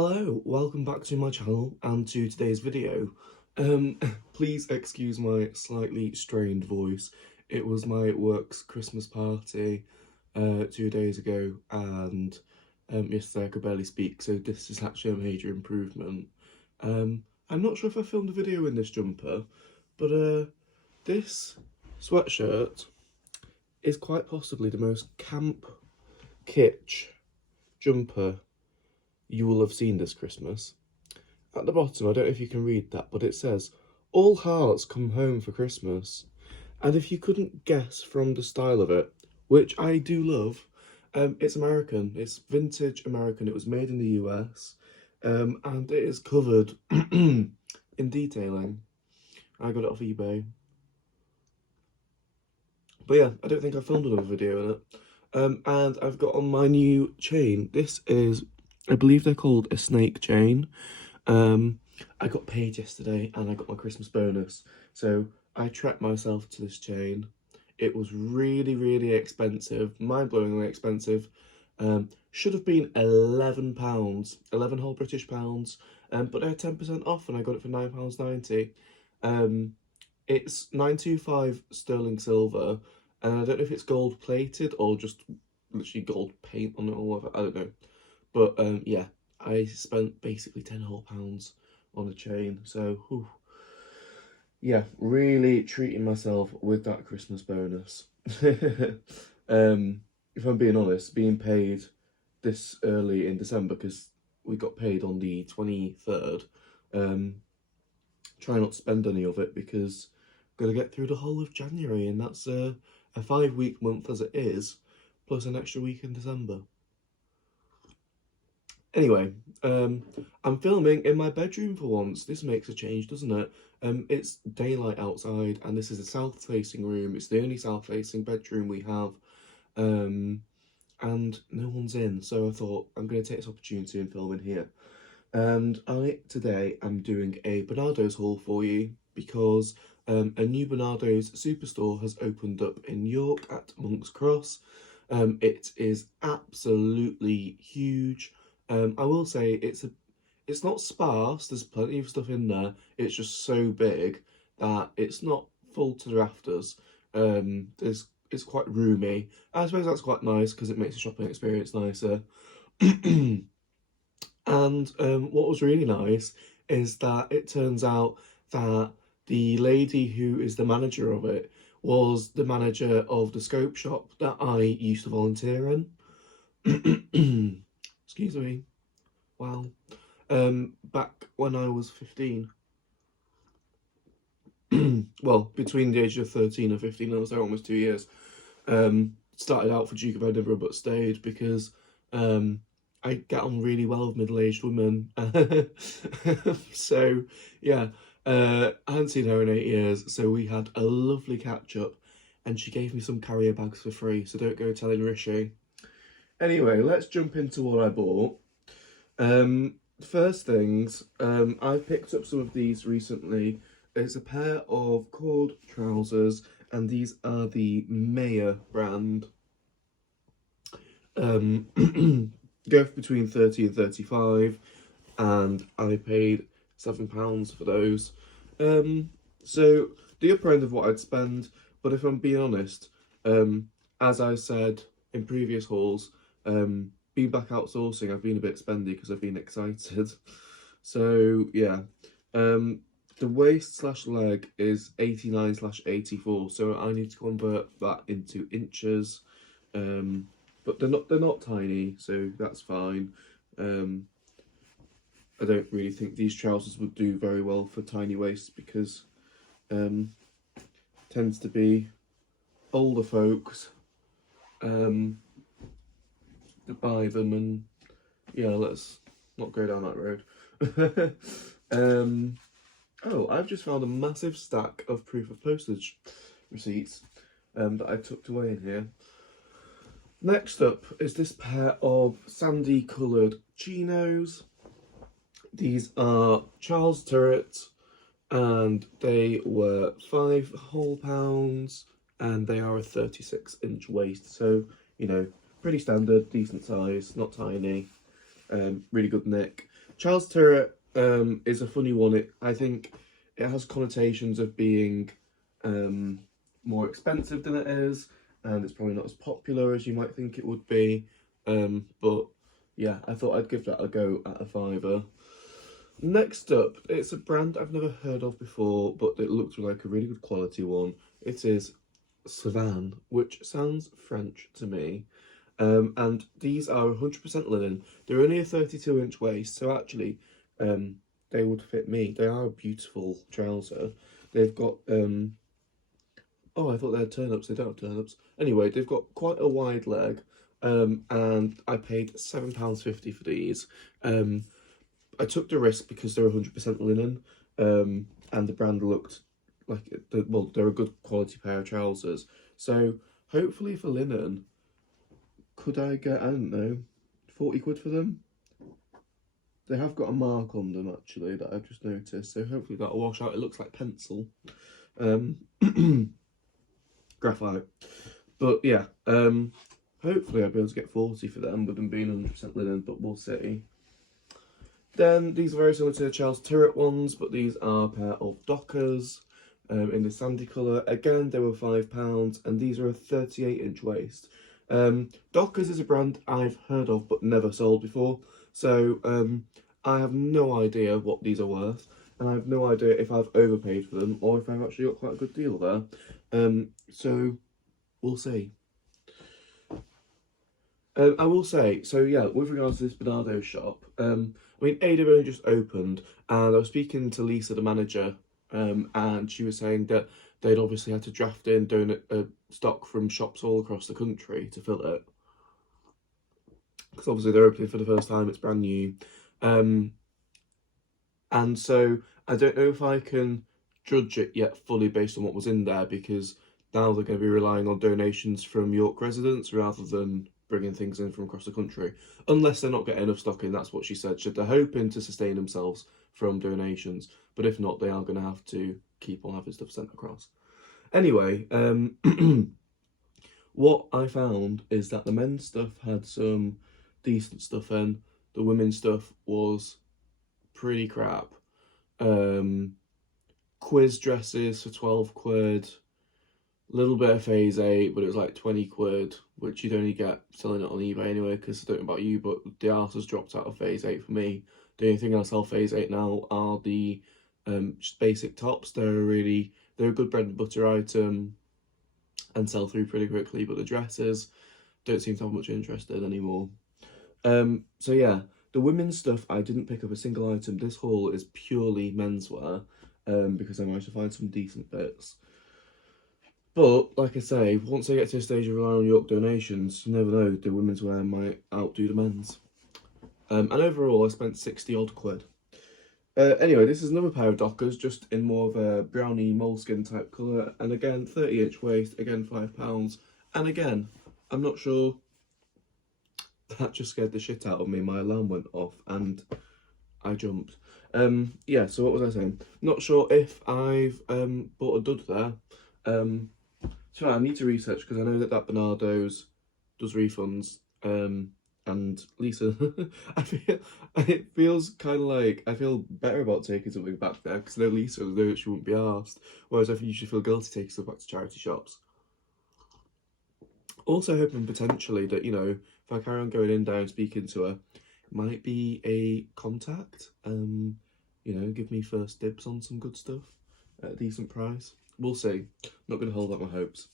Hello, welcome back to my channel and to today's video. Please excuse my slightly strained voice. It was my work's Christmas party 2 days ago, and yesterday I could barely speak, so this is actually a major improvement. I'm not sure if I filmed a video in this jumper, but this sweatshirt is quite possibly the most camp kitsch jumper you will have seen this Christmas. At the bottom, I don't know if you can read that, but it says, "All hearts come home for Christmas." And if you couldn't guess from the style of it, which I do love, it's American. It's vintage American. It was made in the US, and it is covered in detailing. I got it off eBay. But yeah, I don't think I filmed another video in it. And I've got on my new chain. This is, I believe they're called a snake chain. I got paid yesterday and I got my Christmas bonus. So I treated myself to this chain. It was really, really expensive, mind-blowingly expensive. Should have been £11, 11 whole British pounds. But I had 10% off and I got it for £9.90. It's 925 sterling silver. And I don't know if it's gold plated or just literally gold paint on it or whatever, I don't know. But yeah, I spent basically £10 whole on a chain, so whew. Yeah, really treating myself with that Christmas bonus. If I'm being honest, being paid this early in December, because we got paid on the 23rd, try not to spend any of it because I've got to get through the whole of January, and that's a 5-week month as it is, plus an extra week in December. Anyway, I'm filming in my bedroom for once. This makes a change, doesn't it? It's daylight outside, and this is a south-facing room. It's the only south-facing bedroom we have, and no one's in. So I thought I'm going to take this opportunity and film in here. And today I'm doing a Barnardo's haul for you because a new Barnardo's Superstore has opened up in York at Monk's Cross. It is absolutely huge. I will say it's not sparse, there's plenty of stuff in there, it's just so big that it's not full to the rafters. It's quite roomy. I suppose that's quite nice because it makes the shopping experience nicer. And what was really nice is that it turns out that the lady who is the manager of it was the manager of the scope shop that I used to volunteer in. Excuse me. Wow. Back when I was 15. Well, between the age of 13 and 15, I was there almost 2 years. Started out for Duke of Edinburgh, but stayed because I get on really well with middle-aged women. So, yeah, I hadn't seen her in 8 years, so we had a lovely catch-up, and she gave me some carrier bags for free, so don't go telling Rishi. Anyway, let's jump into what I bought. First things, I've picked up some of these recently. It's a pair of cord trousers, and these are the Mayer brand. Go for between 30 and 35, and I paid £7 for those. So the upper end of what I'd spend, but if I'm being honest, as I said in previous hauls, being back outsourcing, I've been a bit spendy because I've been excited. So yeah, the waist / leg is 89/84, so I need to convert that into inches. But they're not tiny, so that's fine. I don't really think these trousers would do very well for tiny waists because tends to be older folks that buy them, and yeah, let's not go down that road. Oh, I've just found a massive stack of proof of postage receipts that I tucked away in here. Next up is this pair of sandy coloured chinos. These are Charles Turret, and they were £5 whole, and they are a 36-inch waist, so, you know, pretty standard, decent size, not tiny, really good nick. Charles Turret is a funny one. I think it has connotations of being more expensive than it is, and it's probably not as popular as you might think it would be. But yeah, I thought I'd give that a go at a £5. Next up, it's a brand I've never heard of before, but it looks like a really good quality one. It is Savan, which sounds French to me. And these are 100% linen. They're only a 32-inch waist, so actually, they would fit me. They are a beautiful trouser. They've got, oh, I thought they had turn-ups. They don't have turn-ups. Anyway, they've got quite a wide leg, and I paid £7.50 for these. I took the risk because they're 100% linen, and the brand looked like, well, they're a good quality pair of trousers. So hopefully for linen, could I get, I don't know, 40 quid for them? They have got a mark on them actually that I've just noticed, so hopefully that'll wash out. It looks like pencil. Graphite. But yeah, hopefully I'll be able to get 40 for them with them being 100% linen, but we'll see. Then these are very similar to the Charles Turret ones, but these are a pair of Dockers in the sandy colour. Again, they were £5, and these are a 38-inch waist. Dockers is a brand I've heard of but never sold before, so I have no idea what these are worth, and I have no idea if I've overpaid for them or if I've actually got quite a good deal there. So we'll see. I will say, so yeah, with regards to this Barnardo shop, I mean, they've only just opened, and I was speaking to Lisa, the manager, and she was saying that they'd obviously had to draft in donut stock from shops all across the country to fill it. Because obviously they're opening for the first time, it's brand new. And so I don't know if I can judge it yet fully based on what was in there, because now they're going to be relying on donations from York residents rather than bringing things in from across the country, unless they're not getting enough stock in. That's what she said. They're hoping to sustain themselves from donations, but if not, they are going to have to keep on having stuff sent across. Anyway, what I found is that the men's stuff had some decent stuff in. The women's stuff was pretty crap. Quiz dresses for 12 quid. Little bit of phase 8, but it was like 20 quid, which you'd only get selling it on eBay anyway, because I don't know about you, but the arse has dropped out of phase 8 for me. The only thing I sell phase 8 now are the just basic tops. They're a good bread and butter item and sell through pretty quickly, but the dresses don't seem to have much interest in anymore. So yeah, the women's stuff, I didn't pick up a single item. This haul is purely menswear, because I managed to find some decent bits. But, like I say, once I get to a stage of relying on York donations, you never know, the women's wear might outdo the men's. And overall, I spent 60 odd quid. Anyway, this is another pair of Dockers, just in more of a browny moleskin type colour. And again, 30-inch waist, again, £5. And again, I'm not sure, that just scared the shit out of me. My alarm went off and I jumped. Yeah, so what was I saying? Not sure if I've bought a dud there. So I need to research, because I know that Barnardo's does refunds, and Lisa, it feels kind of like, I feel better about taking something back there, because I know Lisa, though she wouldn't be asked, whereas I think you should feel guilty taking stuff back to charity shops. Also hoping potentially that, you know, if I carry on going in there and speaking to her, it might be a contact, you know, give me first dibs on some good stuff at a decent price. We'll see. Not going to hold out my hopes.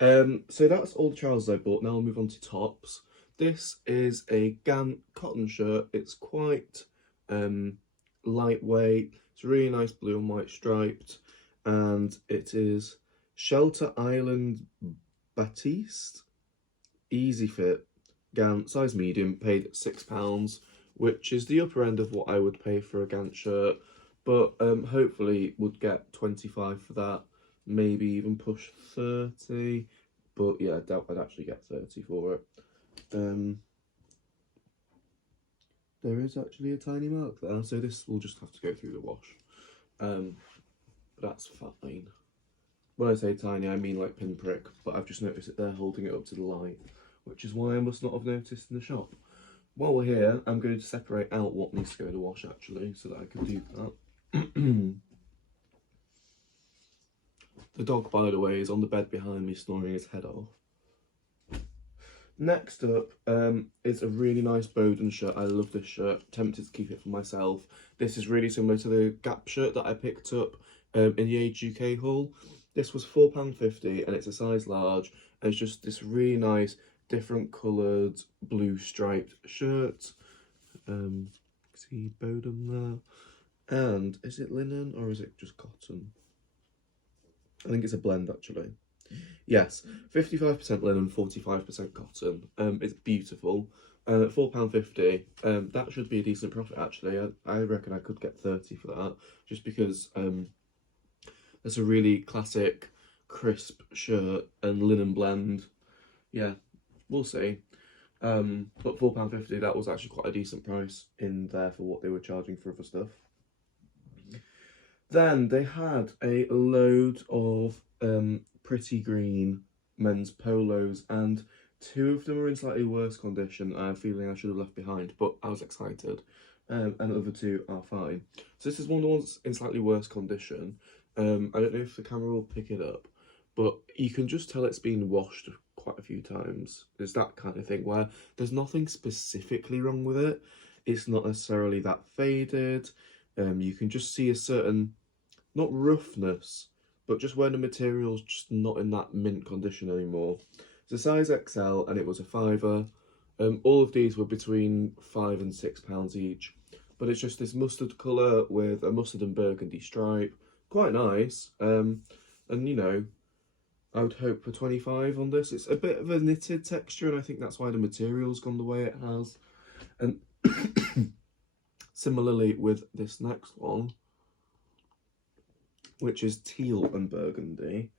So that's all the trousers I bought. Now I'll move on to tops. This is a Gant cotton shirt. It's quite lightweight. It's really nice blue and white striped. And it is Shelter Island Batiste. Easy fit. Gant, size medium, paid £6, which is the upper end of what I would pay for a Gant shirt. But hopefully would get 25 for that, maybe even push 30. But yeah, I doubt I'd actually get 30 for it. There is actually a tiny mark there, so this will just have to go through the wash. But that's fine. When I say tiny, I mean like pinprick, but I've just noticed it there holding it up to the light, which is why I must not have noticed in the shop. while we're here, I'm going to separate out what needs to go in the wash actually, so that I can do that. The dog, by the way, is on the bed behind me snoring his head off. Next up is a really nice Bowden shirt. I love this shirt. Tempted to keep it for myself. This is really similar to the Gap shirt that I picked up in the Age UK haul. This was £4.50 and it's a size large. And it's just this really nice, different coloured blue striped shirt. See Bowden there. And is it linen or is it just cotton? I think it's a blend actually. Yes, 55% linen, 45% cotton. It's beautiful. £4.50. That should be a decent profit actually. I reckon I could get 30 for that, just because it's a really classic, crisp shirt and linen blend. Yeah, we'll see. But £4.50, that was actually quite a decent price in there for what they were charging for other stuff. Then they had a load of pretty green men's polos, and 2 of them are in slightly worse condition. I have a feeling I should have left behind, but I was excited. And the other 2 are fine. So this is one of the ones in slightly worse condition. I don't know if the camera will pick it up, but you can just tell it's been washed quite a few times. It's that kind of thing where there's nothing specifically wrong with it. It's not necessarily that faded. You can just see a certain, not roughness, but just where the material's just not in that mint condition anymore. It's a size XL and it was a £5. All of these were between £5 and £6 each, but it's just this mustard colour with a mustard and burgundy stripe. Quite nice. And you know, I would hope for 25 on this. It's a bit of a knitted texture, and I think that's why the material's gone the way it has. And similarly with this next one, which is teal and burgundy.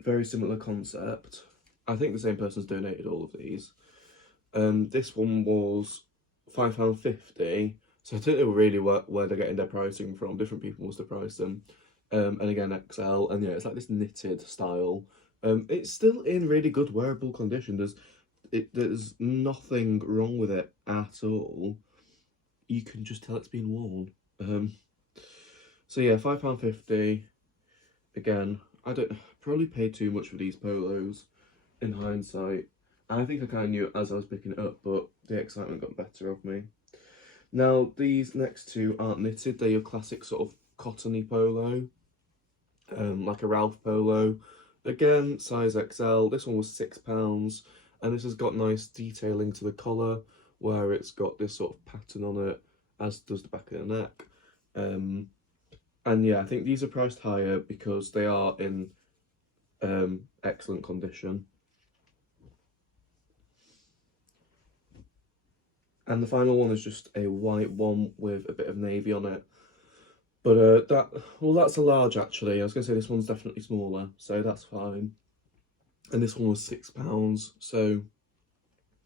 Very similar concept. I think the same person's donated all of these. This one was £5.50. So I don't know really where they're getting their pricing from. Different people must have priced them. And again, XL. And yeah, it's like this knitted style. It's still in really good wearable condition. There's nothing wrong with it at all. You can just tell it's been worn. So yeah, £5.50. Again, I probably paid too much for these polos in hindsight. And I think I kind of knew it as I was picking it up, but the excitement got the better of me. Now, these next 2 aren't knitted. They're your classic sort of cottony polo, like a Ralph polo. Again, size XL. This one was £6, and this has got nice detailing to the collar, where it's got this sort of pattern on it, as does the back of the neck. And yeah, I think these are priced higher because they are in excellent condition. And the final one is just a white one with a bit of navy on it. But that's a large actually. I was going to say this one's definitely smaller, so that's fine. And this one was £6. So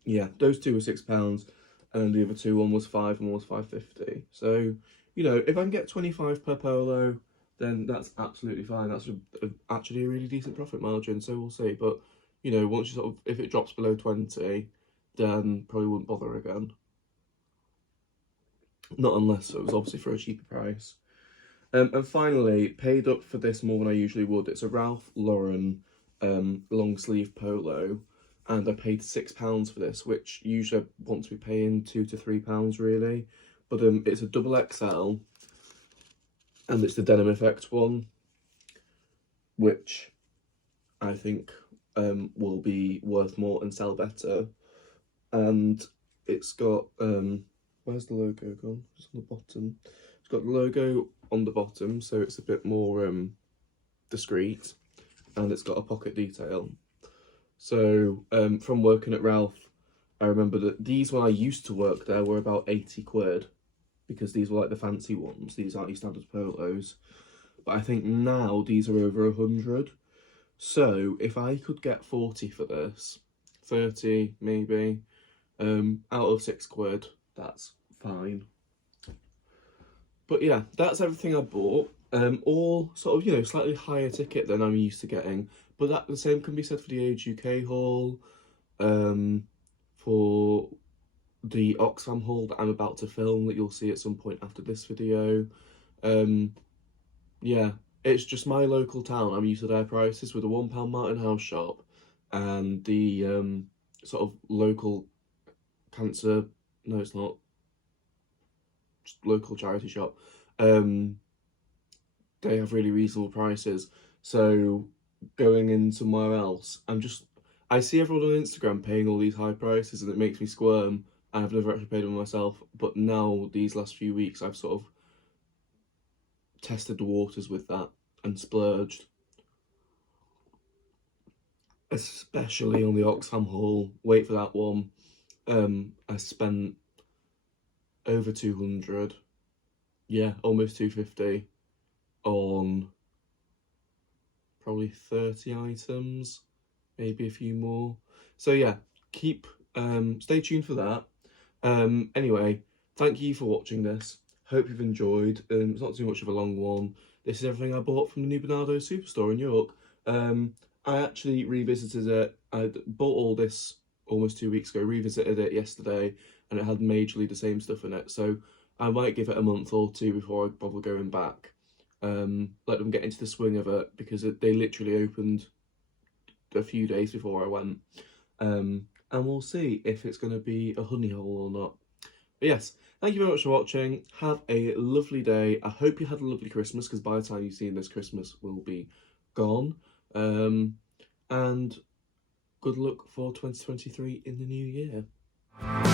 yeah, those 2 were £6, and the other 2, one was £5 and one was £5.50. So, you know, if I can get 25 per polo, then that's absolutely fine. That's actually a really decent profit margin, so we'll see. But, you know, once you sort of, if it drops below 20, then probably wouldn't bother again. Not unless it was obviously for a cheaper price. And finally, paid up for this more than I usually would. It's a Ralph Lauren long sleeve polo, and I paid £6 for this, which usually I want to be paying £2 to £3 really. But it's a double XL, and it's the denim effect one, which I think will be worth more and sell better. And it's got where's the logo gone? It's on the bottom. It's got the logo on the bottom, so it's a bit more discreet, and it's got a pocket detail. So from working at Ralph, I remember that these, when I used to work there, were about 80 quid, because these were like the fancy ones. These aren't your standard polos. But I think now these are over 100. So if I could get 40 for this, 30 maybe, out of 6 quid, that's fine. But yeah, that's everything I bought. All sort of, you know, slightly higher ticket than I'm used to getting. But that the same can be said for the Age UK haul, for the Oxfam haul that I'm about to film that you'll see at some point after this video. Yeah, it's just my local town. I'm used to their prices with a £1 Martin House shop and the sort of local cancer, no it's not, just local charity shop. They have really reasonable prices. So going in somewhere else, I see everyone on Instagram paying all these high prices and it makes me squirm. And I've never actually paid them myself, but now these last few weeks I've sort of tested the waters with that and splurged. Especially on the Oxfam haul. Wait for that one. I spent over 200, yeah, almost 250 on probably 30 items, maybe a few more. So yeah, stay tuned for that. Anyway, thank you for watching this. Hope you've enjoyed. It's not too much of a long one. This is everything I bought from the new Barnardo Superstore in York. I actually revisited it. I bought all this almost 2 weeks ago, revisited it yesterday, and it had majorly the same stuff in it. So I might give it a month or two before I bother going back. Let them get into the swing of it, because they literally opened a few days before I went. And we'll see if it's going to be a honey hole or not. But yes, thank you very much for watching. Have a lovely day. I hope you had a lovely Christmas, because by the time you've seen this, Christmas will be gone. And good luck for 2023 in the new year.